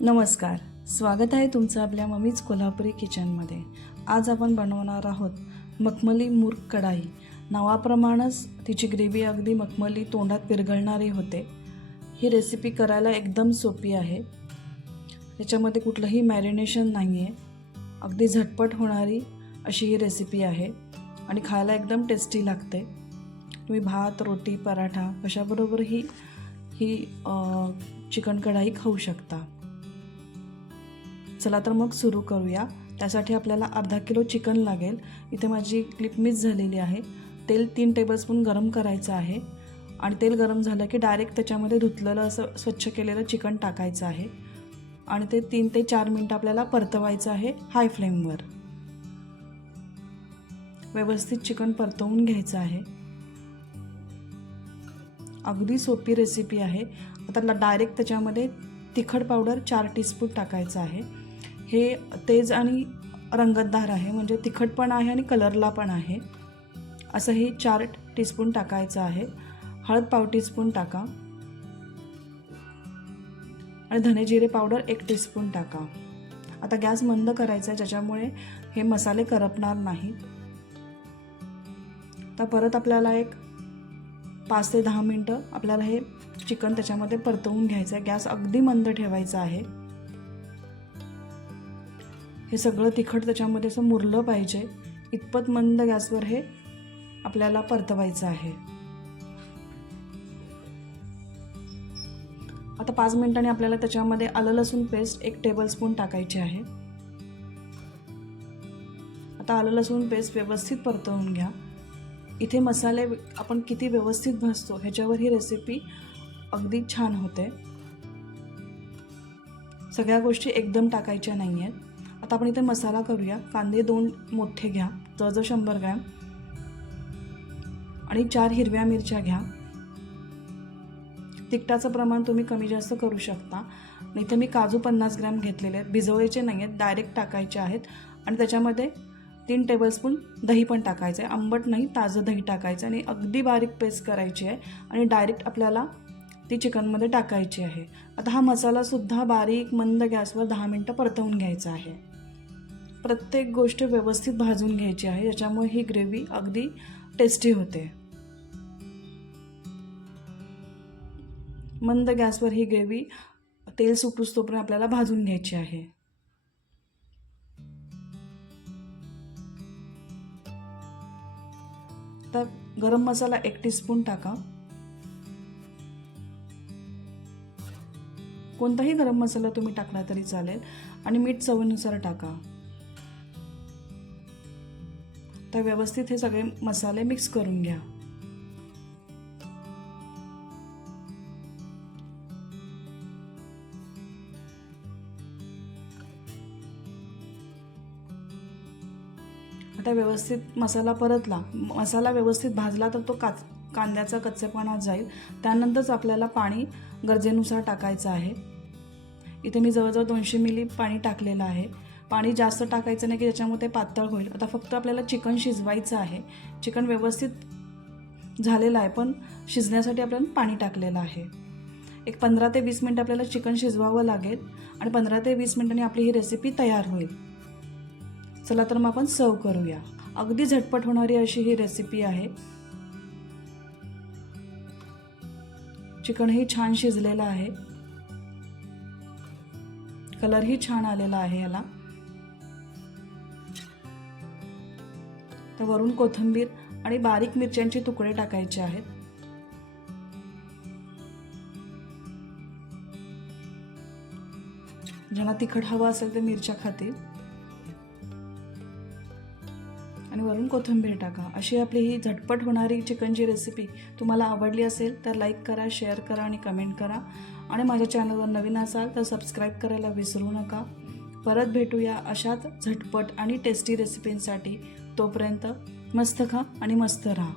नमस्कार, स्वागत आहे तुमचं आपल्या मम्मीज कोल्हापुरी किचनमध्ये। आज आपण बनवणार आहोत मखमली मूर्ग कढाई। नावाप्रमाणेच तिची ग्रेव्ही अगदी मखमली तोंडात विरघळणारी होते। ही रेसिपी करायला एकदम सोपी आहे। त्याच्यामध्ये कुठलंही मॅरिनेशन नाही आहे, अगदी झटपट होणारी अशी ही रेसिपी आहे आणि खायला एकदम टेस्टी लागते। तुम्ही भात, रोटी, पराठा कशाबरोबरही ही चिकन कढाई खाऊ शकता। चला तर मग सुरू करूया। त्यासाठी आपल्याला अर्धा किलो चिकन लागेल। इथे माझी क्लिप मिस झालेली आहे। तेल 3 टेबलस्पून गरम करायचं आहे आणि तेल गरम झालं की डायरेक्ट त्याच्यामध्ये धुतलेलं असं स्वच्छ केलेलं चिकन टाकायचं आहे आणि ते 3 ते 4 मिनिटं आपल्याला परतवायचं आहे हाय फ्लेमवर। व्यवस्थित चिकन परतवून घ्यायचं आहे। अगदी सोपी रेसिपी आहे। आता डायरेक्ट त्याच्यामध्ये तिखट पावडर 4 टीस्पून टाकायचं आहे। हे तेज आणि रंगतदार आहे, म्हणजे तिखट पण आहे आणि कलरला पण आहे। असं हे 4 टीस्पून टाकायचं आहे। हळद पाव टीस्पून टाका आणि धने जिरे पावडर 1 टीस्पून टाका। आता गॅस मंद करायचा आहे, ज्याच्यामुळे हे मसाले करपणार नाहीत। तर परत आपल्याला एक 5 ते 10 मिनिटं आपल्याला हे चिकन त्याच्यामध्ये परतवून घ्यायचं आहे। गॅस अगदी मंद ठेवायचा आहे। हे सगळं तिखट त्याच्यामध्ये असं मुरलं पाहिजे, इतपत मंद गॅसवर हे आपल्याला परतवायचं आहे। आता 5 मिनिटांनी आपल्याला त्याच्यामध्ये आलं लसूण पेस्ट 1 टेबलस्पून टाकायची आहे। आता आलं लसूण पेस्ट व्यवस्थित परतवून घ्या। इथे मसाले आपण किती व्यवस्थित भाजतो ह्याच्यावर ही रेसिपी अगदी छान होते। सगळ्या गोष्टी एकदम टाकायच्या नाही आहेत। आता आपण इथे मसाला करूया। कांदे 2 मोठे घ्या, जवळजवळ 100 ग्रॅम, आणि 4 हिरव्या मिरच्या घ्या। तिखटाचं प्रमाण तुम्ही कमी जास्त करू शकता। इथे मी काजू 50 ग्रॅम घेतलेले आहेत, भिजवायचे नाही आहेत, डायरेक्ट टाकायचे आहेत। आणि त्याच्यामध्ये 3 टेबलस्पून दही पण टाकायचं आहे। आंबट नाही, ताजं दही टाकायचं आणि अगदी बारीक पेस्ट करायची आहे आणि डायरेक्ट आपल्याला ती चिकनमध्ये टाकायची आहे। आता हा मसालासुद्धा बारीक मंद गॅसवर 10 मिनिटं परतवून घ्यायचा आहे। प्रत्येक गोष्ट व्यवस्थित भाजून घ्यायची आहे, ज्याच्यामुळे ही ग्रेव्ही अगदी टेस्टी होते। मंद गॅसवर ही ग्रेव्ही तेल सुटूस तोपर्यंत आपल्याला भाजून घ्यायची आहे। तर गरम मसाला 1 टीस्पून टाका। कोणताही गरम मसाला तुम्ही टाकला तरी चालेल आणि मीठ चवीनुसार टाका। तर व्यवस्थित हे सगळे मसाले मिक्स करून घ्या। आता व्यवस्थित मसाला परतला, मसाला व्यवस्थित भाजला तर तो कांद्याचा कच्चेपणा जाईल। त्यानंतरच आपल्याला पाणी गरजेनुसार टाकायचं आहे। इथे मी जवळजवळ 200 मिली पाणी टाकलेलं आहे। पाणी जास्त टाकायचं नाही की त्याच्यामुळे ते पातळ होईल। आता फक्त आपल्याला चिकन शिजवायचं आहे। चिकन व्यवस्थित झालेलं आहे, पण शिजण्यासाठी आपल्याला पाणी टाकलेलं आहे। एक 15 ते 20 मिनिटं आपल्याला चिकन शिजवावं लागेल आणि 15 ते 20 मिनिटांनी आपली ही रेसिपी तयार होईल। चला तर मग आपण सर्व करूया। अगदी झटपट होणारी अशी ही रेसिपी आहे। चिकनही छान शिजलेलं आहे, कलरही छान आलेला आहे याला। तर वरून कोथिंबीर आणि बारीक मिरच्यांचे तुकडे टाकायचे आहेत। ज्यांना तिखट हवं असेल ते मिरच्या खातील आणि वरून कोथिंबीर टाका। अशी आपली ही झटपट होणारी चिकनची रेसिपी तुम्हाला आवडली असेल तर लाईक करा, शेअर करा आणि कमेंट करा। आणि माझ्या चॅनलवर नवीन असाल तर सबस्क्राईब करायला विसरू नका। परत भेटूया अशाच झटपट आणि टेस्टी रेसिपींसाठी। तोपर्यंत मस्त खा आणि मस्त राहा।